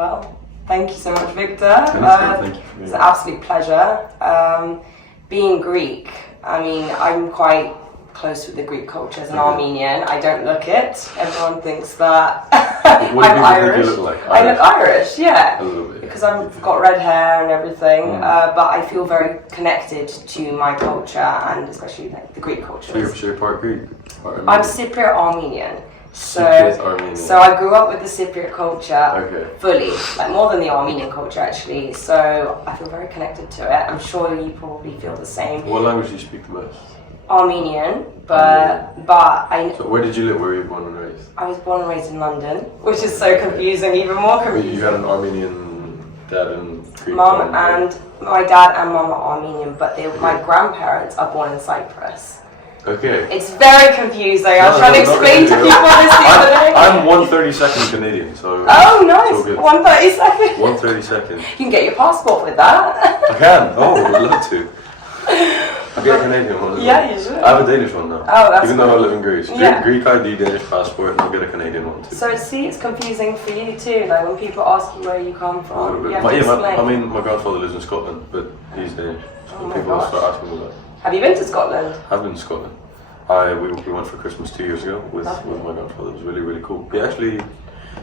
Well, thank you so much, Victor. Thank you for it's an absolute pleasure. Being Greek, I mean, I'm quite close with the Greek culture as an Armenian. I don't look it. Everyone thinks that I'm Irish. Think you look like? I look Irish, yeah. A little bit. Because I've got red hair and everything, but I feel very connected to my culture and especially like the Greek culture. So you're part Greek? I'm Cypriot Armenian. So I grew up with the Cypriot culture fully, like more than the Armenian culture actually. So I feel very connected to it. I'm sure you probably feel the same. What language do you speak the most? Armenian, but I. So where did you live? Where were you born and raised? I was born and raised in London, which is so confusing, even more confusing. You had an Armenian dad and Greek mom, and my dad and mom are Armenian, but my grandparents are born in Cyprus. Okay. It's very confusing. I was trying to explain to people this the other day. I'm 1/32 Canadian, so. Oh, nice. 1/32. 1/32. You can get your passport with that. I can. Oh, I would love to. I'll get a Canadian one as well. Yeah, you should. I have a Danish one now. Oh, that's even though I live in Greece. Yeah. Greek ID, Danish passport, and I'll get a Canadian one too. So see, it's confusing for you too. Like when people ask you where you come from, you have to explain. My grandfather lives in Scotland, but he's Danish. So people start asking me that. Have you been to Scotland? I've been to Scotland. We went for Christmas 2 years ago with my grandfather. It was really, really cool. He actually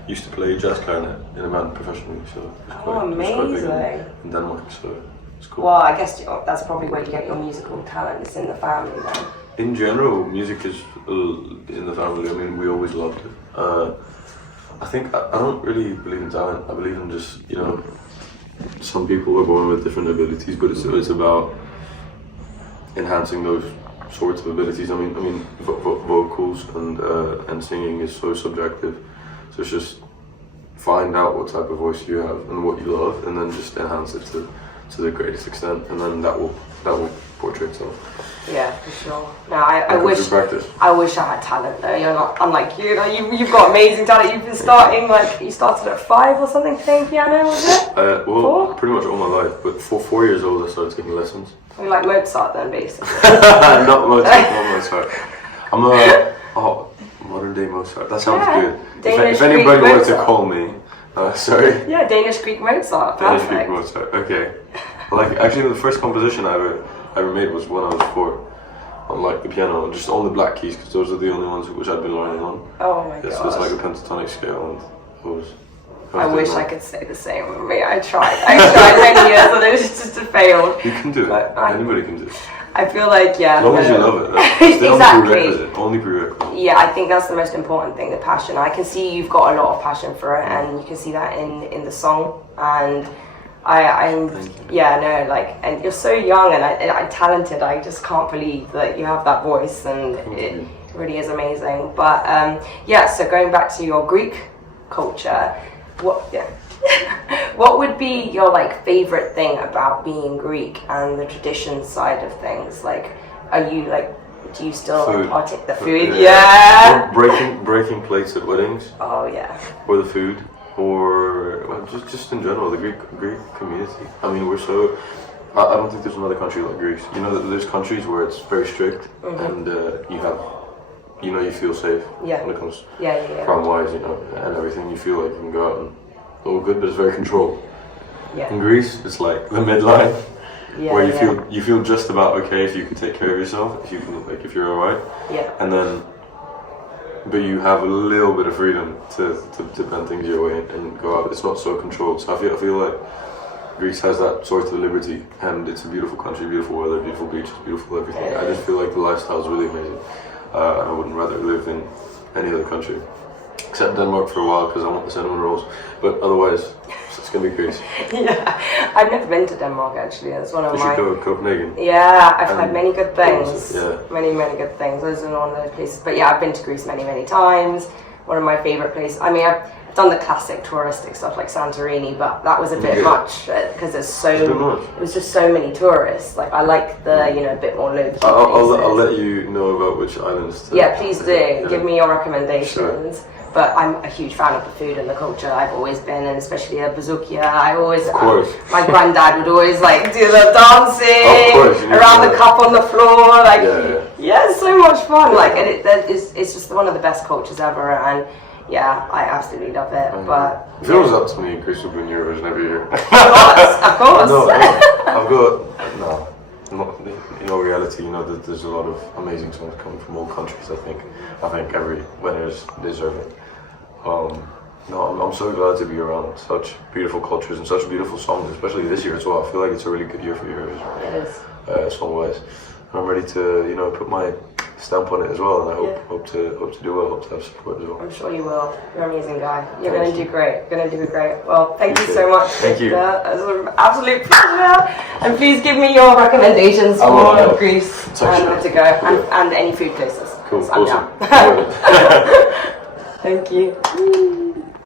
used to play jazz clarinet in a band professionally, so it was quite big in Denmark, so it's cool. Well, I guess that's probably where you get your musical talent. It's in the family then. In general, music is in the family. I mean, we always loved it. I think I don't really believe in talent. I believe in just, some people are born with different abilities, but it's about enhancing those sorts of abilities. I mean, vocals and singing is so subjective. So it's just find out what type of voice you have and what you love, and then just enhance it to the greatest extent, and then that will portray itself. Yeah, for sure. No, I wish I had talent though. You're not unlike you. You've got amazing talent. You've been starting you started at 5 or something playing piano, was it? Well, 4? Pretty much all my life. But for 4 years old, I started taking lessons. You're like Mozart then, basically. Not Mozart. I'm a modern day Mozart. That sounds good. If anybody wanted to call me, sorry. Yeah, Danish Greek Mozart. Danish Greek Mozart. Okay. Actually, the first composition I ever made was when I was 4, on the piano, just on the black keys, because those are the only ones which I'd been learning on. Oh my god. So it's like a pentatonic scale, and I wish I could say the same with me. I tried many years and it just failed. You can do it. Anybody can do it. I feel like, as long as you love it. That's exactly. Only prerequisite. Yeah, I think that's the most important thing, the passion. I can see you've got a lot of passion for it, and you can see that in the song. And and you're so young and talented. I just can't believe that you have that voice, and it really is amazing. But so going back to your Greek culture, what would be your favorite thing about being Greek and the tradition side of things? Do you still partake the food? Yeah. Breaking plates at weddings. Oh yeah. Or the food. Or just in general, the Greek community. I mean, we're so. I don't think there's another country like Greece. There's countries where it's very strict, and you have, you feel safe when it comes crime-wise, and everything. You feel like you can go out and all good, but it's very controlled. Yeah. In Greece, it's like the midline, where you feel just about okay if you can take care of yourself, if you're alright. Yeah. And then. But you have a little bit of freedom to bend things your way and go out. It's not so controlled. So I feel like Greece has that sort of liberty, and it's a beautiful country, beautiful weather, beautiful beaches, beautiful everything. I just feel like the lifestyle is really amazing. I wouldn't rather live in any other country, except Denmark for a while because I want the cinnamon rolls. But otherwise, it's gonna be crazy. Yeah, I've never been to Denmark actually. That's one of you should go to Copenhagen. Yeah, I've had many good things. Many good things. Those are one of those places. But yeah, I've been to Greece many times. One of my favorite places. I mean, I've done the classic touristic stuff like Santorini, but that was a bit much because it was just so many tourists. I like the a bit more low key. I'll let you know about which islands. Please do. Give me your recommendations. Sure. But I'm a huge fan of the food and the culture. I've always been, and especially a bazookia. My granddad would always do the dancing around the cup on the floor. It's so much fun. And it's just one of the best cultures ever. And yeah, I absolutely love it. But if it was up to me, Greece would win Eurovision every year. of course. No, I've got no. Not, in all reality, you know that there's a lot of amazing songs coming from all countries. I think every winners deserve it. No, I'm so glad to be around such beautiful cultures and such beautiful songs, especially this year as well. I feel like it's a really good year for Eurovision. It is. Song-wise. I'm ready to put my stamp on it as well, and I hope to do well. Hope to have support as well. I'm sure you will. You're an amazing guy. You're going to do great. You're going to do great. Well, thank you so much. Thank you. It was an absolute pleasure. And please give me your recommendations for Greece and where to go, and any food places. Cool. I'm Awesome. down. Thank you.